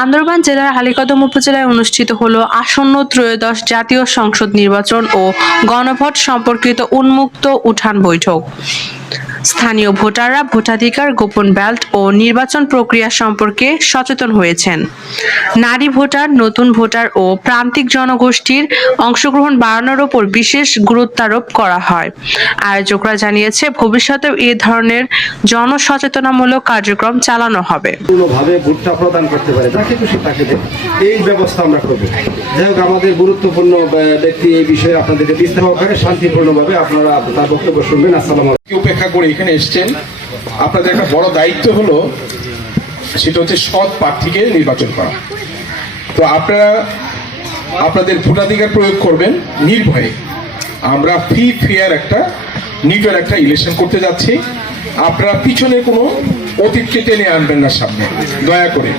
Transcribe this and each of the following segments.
বান্দরবান জেলার হালিকদম উপজেলায় অনুষ্ঠিত হলো আসন্ন ত্রয়োদশ জাতীয় সংসদ নির্বাচন ও গণভোট সম্পর্কিত উন্মুক্ত উঠান বৈঠক। স্থানীয় ভোটাররা ভোটাধিকার, গোপন ব্যালট ও নির্বাচন প্রক্রিয়া সম্পর্কে সচেতন হয়েছেন। নারী ভোটার, নতুন ভোটার ও প্রান্তিক জনগোষ্ঠীর অংশগ্রহণ বাড়ানোর উপর বিশেষ গুরুত্বারোপ করা হয়। আয়োজকরা জানিয়েছে, ভবিষ্যতেও এ ধরনের জনসচেতনামূলক কার্যক্রম চালানো হবে। পূর্ণভাবে ভোটটা প্রদান করতে পারে, যাকে খুশি তাকে দেয়, এই ব্যবস্থা আমরা করবো। যাই হোক, আমাদের গুরুত্বপূর্ণ ব্যক্তি এই বিষয়ে আপনাদেরকে বিস্তারিত করে শান্তিপূর্ণভাবে আপনারা তার বক্তব্য শুনবেন। আসসালামু আলাইকুম। উপেক্ষা করে এখানে এসছেন, আপনাদের একটা বড় দায়িত্ব হলো, সেটা হচ্ছে সৎ প্রার্থীকে নির্বাচন করা। তো আপনারা আপনাদের ভোটাধিকার প্রয়োগ করবেন নির্ভয়ে। আমরা ফ্রি ফেয়ার একটা নিউট্রাল একটা ইলেকশন করতে যাচ্ছি। আপনারা পিছনে কোনো অতীতকে টেনে আনবেন না সামনে, দয়া করে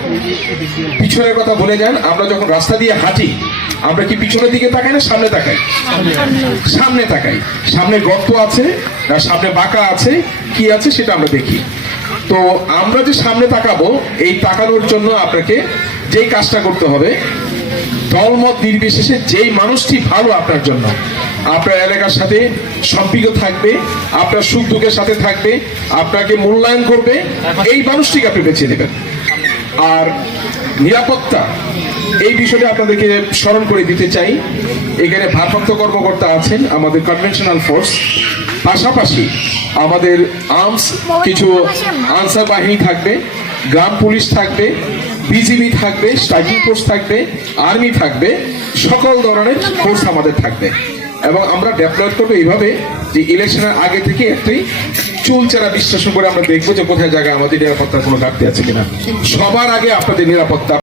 পিছনের কথা বলে যান। আমরা যখন রাস্তা দিয়ে হাঁটি, আমরা কি পিছনের দিকে তাকাই না সামনে তাকাই? সামনে তাকাই। সামনে গর্ত আছে না সামনে বাঁকা আছে, কি আছে সেটা আমরা দেখি। তো আমরা যে সামনে তাকাবো, এই তাকানোর জন্য আপনাকে যেই কাজটা করতে হবে, দলমত নির্বিশেষে যেই মানুষটি ভালো আপনার জন্য, আপনার এলাকার সাথে সম্পৃক্ত থাকবে, আপনার সুখ দুঃখের সাথে থাকবে, আপনাকে মূল্যায়ন করবে, এই মানুষটিকে আপনি বেছে নেবেন। আর নিরাপত্তা, এই বিষয়টা আপনাদেরকে স্মরণ করে দিতে চাই। এখানে ভারপ্রাপ্ত কর্মকর্তা আছেন, আমাদের কনভেনশনাল ফোর্স, পাশাপাশি আমাদের আর্মস কিছু আনসার বাহিনী থাকবে, গ্রাম পুলিশ থাকবে, বিজিবি থাকবে, স্ট্রাইকিং ফোর্স থাকবে, আর্মি থাকবে, সকল ধরনের ফোর্স আমাদের থাকবে। এবং আমরা ডেভেলপ করবো এইভাবে যে ইলেকশনের আগে থেকে একটি চুলচেরা বিশ্লেষণ করে আমরা দেখবো যে কোথায় জায়গায় আমাদের নিরাপত্তার কোনো ঘাটতি আছে কিনা। সবার আগে আপনাদের নিরাপত্তা